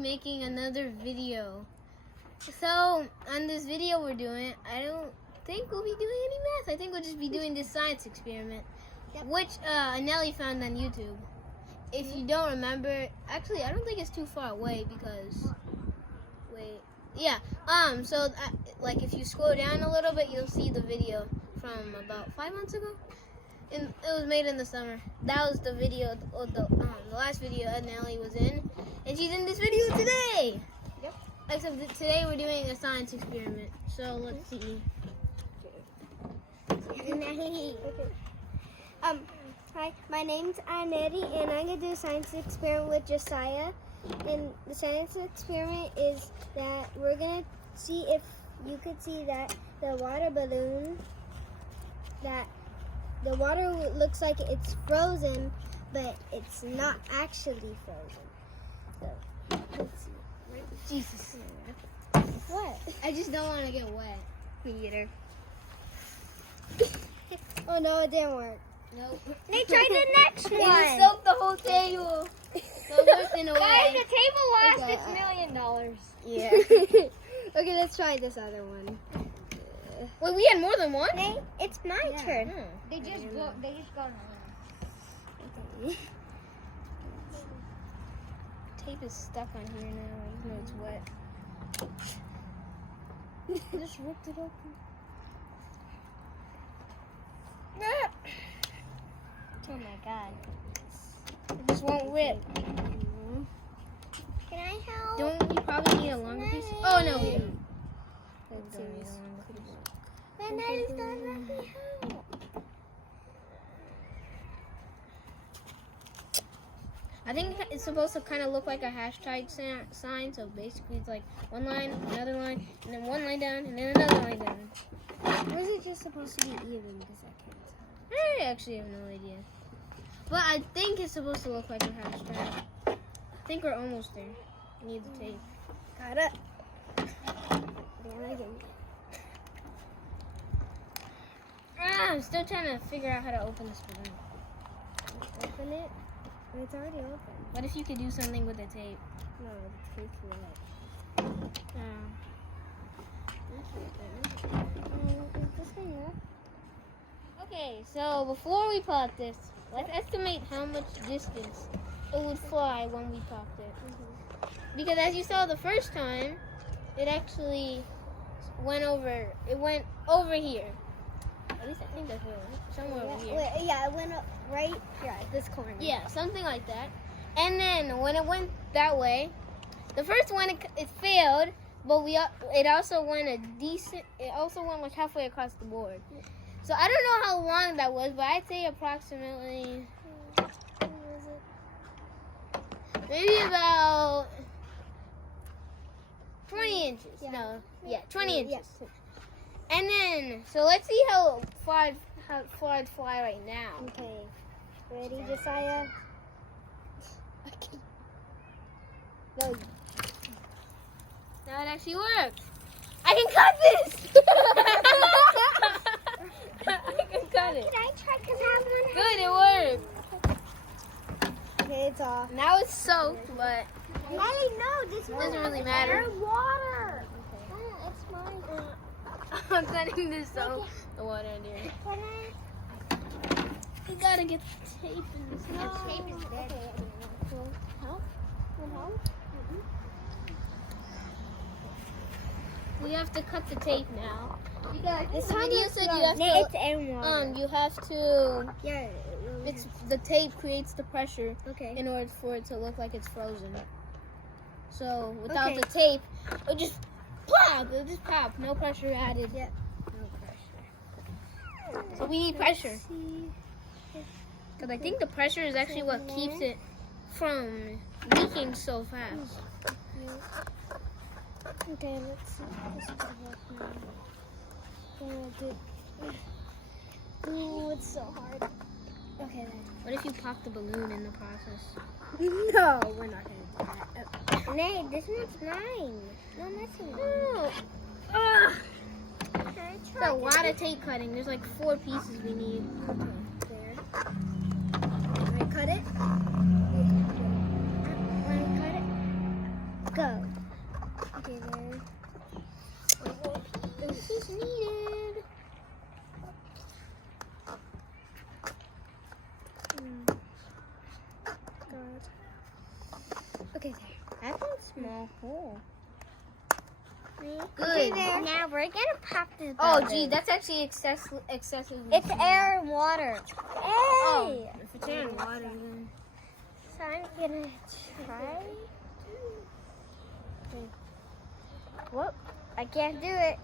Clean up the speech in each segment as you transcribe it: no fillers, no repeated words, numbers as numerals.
making another video. So, on this video we're doing, I don't think we'll be doing any math. I think we'll just be doing this science experiment, which Aneli found on YouTube. If you don't remember, actually, I don't think it's too far away because, so like if you scroll down a little bit, you'll see the video from about 5 months ago. And it was made in the summer. That was the video, the last video Aneli was in, and she's in this video today. Yep. Except that today we're doing a science experiment. So let's see. Hi, my name's Aneli, and I'm gonna do a science experiment with Josiah. And the science experiment is that we're gonna see if you could see that the water balloon, that the water looks like it's frozen, but it's not actually frozen. So let's see. Jesus. What? I just don't want to get wet. Me either. Oh no, it didn't work. Nope. They tried the next They one. just soaked the whole table. So worse in a Guys, way. the table lost Okay. its $1 million. Yeah. Okay, let's try this other one. Wait, we had more than one? Nate, it's my turn. They just got Okay. Tape is stuck on here now, even though it's wet. I just ripped it open. Oh my god. It just won't rip. Can I help? Don't we probably need a longer piece? Oh no, we don't. We Let's don't need see. a longer piece. But Nate's not letting me help. I think it's supposed to kind of look like a hashtag sign. So basically, it's like one line, another line, and then one line down, and then another line down. Or is it just supposed to be even? Because I can't tell. I actually have no idea. But I think it's supposed to look like a hashtag. I think we're almost there. We need the tape. Got it. I'm still trying to figure out how to open this balloon. Open it. It's already open. What if you could do something with the tape? No, the tape's wet. Is this thing up? Okay, so before we pop this, let's estimate how much distance it would fly when we popped it. Because as you saw the first time, it actually went over here. At least I think that's where it went. Somewhere over here. Yeah, it went up right here at this corner. Yeah, something like that. And then when it went that way, the first one it failed, but it also went like halfway across the board. So I don't know how long that was, but I'd say approximately maybe about 20 inches. Yeah. No, yeah, 20 inches. Yes. And then, so let's see how far it fly right now. Okay. Ready, Josiah? No. Now it actually worked. I can cut this! I can cut it. Can I try? Because I have one. Good, it worked. Okay, it's off. Now it's soaked, but Nelly, no, this doesn't really matter. water. It's mine. I'm cutting this so the water in here. Can I? You gotta get the tape in this. No. The tape is dead. Help? Want help? We have to cut the tape now. This The video said you have It's to. in water. You have to. Yeah. It's the tape creates the pressure Okay. in order for it to look like it's frozen. So without Okay. the tape, it'll just pop. It'll just pop. No pressure added. Yeah. No pressure. So we need pressure. Because I think the pressure is actually what keeps it from leaking so fast. Okay, let's see. This is Ooh, it's so hard. Okay then. What if you pop the balloon in the process? No, we're not gonna do that. Nate, this one's mine. No messing with it. Ugh. It's a lot of tape cutting. There's like 4 pieces we need. There. Can I cut it? Want to cut it? Go. Okay, there. This is needed. God. Okay, there. That's a small hole. Okay, Good. there. Now we're gonna pop this. Oh, bubble. gee, that's actually excessively. It's air and water. Hey. Oh, if it's air and water, then. So I'm gonna try. Whoop! I can't do it.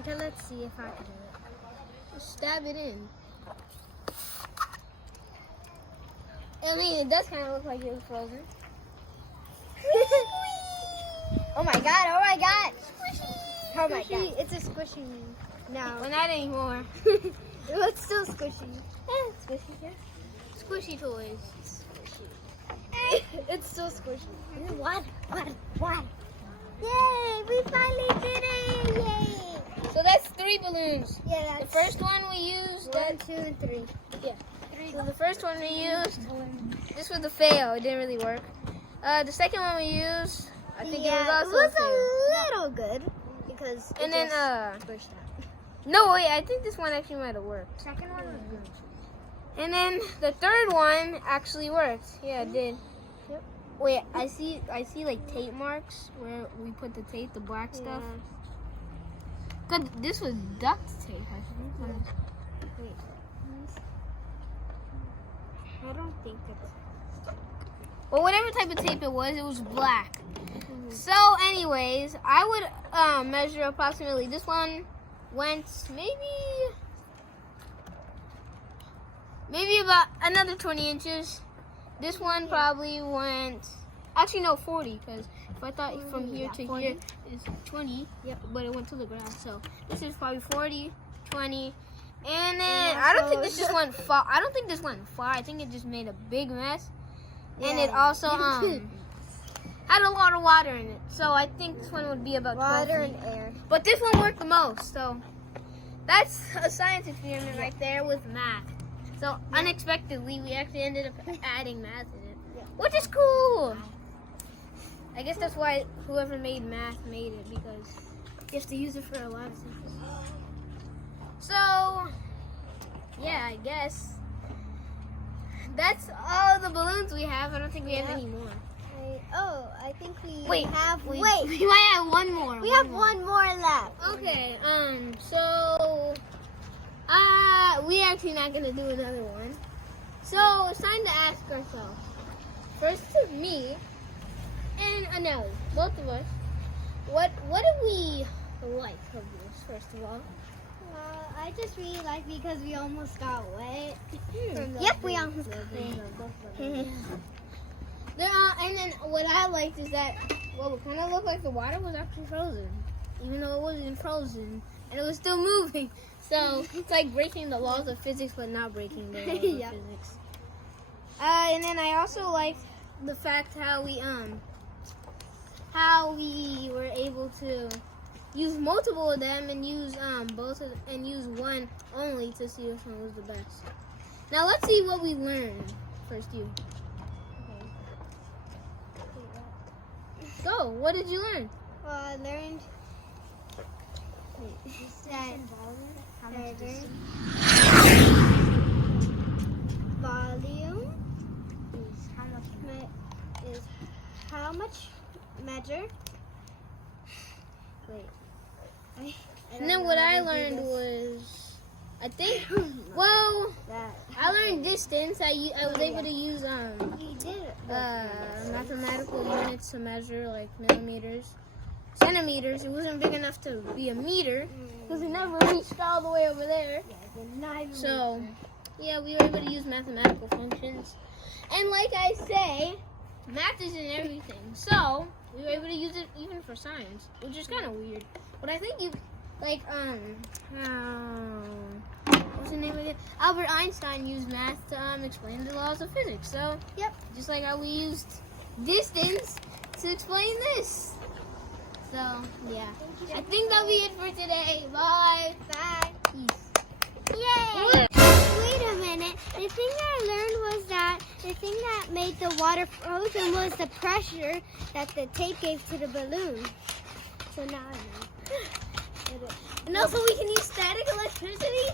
Okay, let's see if I can do it. Just stab it in. I mean, it does kind of look like it was frozen. Oh my god! Oh my god! Oh my Squishy. god! It's a squishy now. Well, not anymore. It's still squishy. Squishy, yeah. Squishy toys. It's still squishy. What? Yay! We finally did it! Yay! So that's 3 balloons. Yeah, The that's first one we used. 1, 2, and 3. So the first one we used. This was a fail. It didn't really work. The second one we used. I think it was also a fail. a little good because And then squished out. no wait, I think this one actually might have worked. Second one was good. And then the third one actually worked. Yeah, it did. Yep. Wait, I see like tape marks where we put the tape, the black stuff. Good. This was duct tape, I think. Wait. I don't think it's. Well, whatever type of tape it was black. So, anyways, I would measure approximately. This one went maybe about another 20 inches. This one probably went, actually no, 40, because if I thought from here to 40. here is 20, Yep. but it went to the grass. So this is probably 40, 20, and then Yeah, I don't so think this just went far. I don't think this went far. I think it just made a big mess, and it Yeah. also had a lot of water in it. So I think this one would be about 12 Water feet. and air. But this one worked the most, so that's a science experiment right there with math. So unexpectedly, we actually ended up adding math in it, which is cool. I guess that's why whoever made math made it, because you have to use it for a lot of things. So, yeah, I guess that's all the balloons we have. I don't think we have any more. I think we Wait, have. we Wait, might have one more. we have one more left. Okay, so we actually not gonna do another one. So it's time to ask ourselves. First to me and Aneli, both of us, what do we like of this, first of all? I just really like because we almost got wet. Yep, we almost got And then what I liked is that, well, it kind of looked like the water was actually frozen, even though it wasn't frozen, and it was still moving. So it's like breaking the laws of physics, but not breaking the laws of physics. And then I also liked the fact how we were able to use multiple of them and use both of and use one only to see which one was the best. Now let's see what we learned. First, you. Go. What did you learn? I learned that volume is how much measure. Wait. And then what I learned was, I think, well, I learned distance. I was able to use You did it. mathematical units to measure, like millimeters, centimeters. It wasn't big enough to be a meter because it never reached all the way over there. So, yeah, we were able to use mathematical functions. And like I say, math is in everything. So, we were able to use it even for science, which is kind of weird. But I think what's the name of it? Albert Einstein used math to explain the laws of physics. So, Yep. just like how we used distance to explain this. So, yeah. I think that'll be it for today. Bye. Bye. Peace. Yay! Wait a minute. the thing that I learned was that the thing that made the water frozen was the pressure that the tape gave to the balloon. So now I know. And also we can use static electricity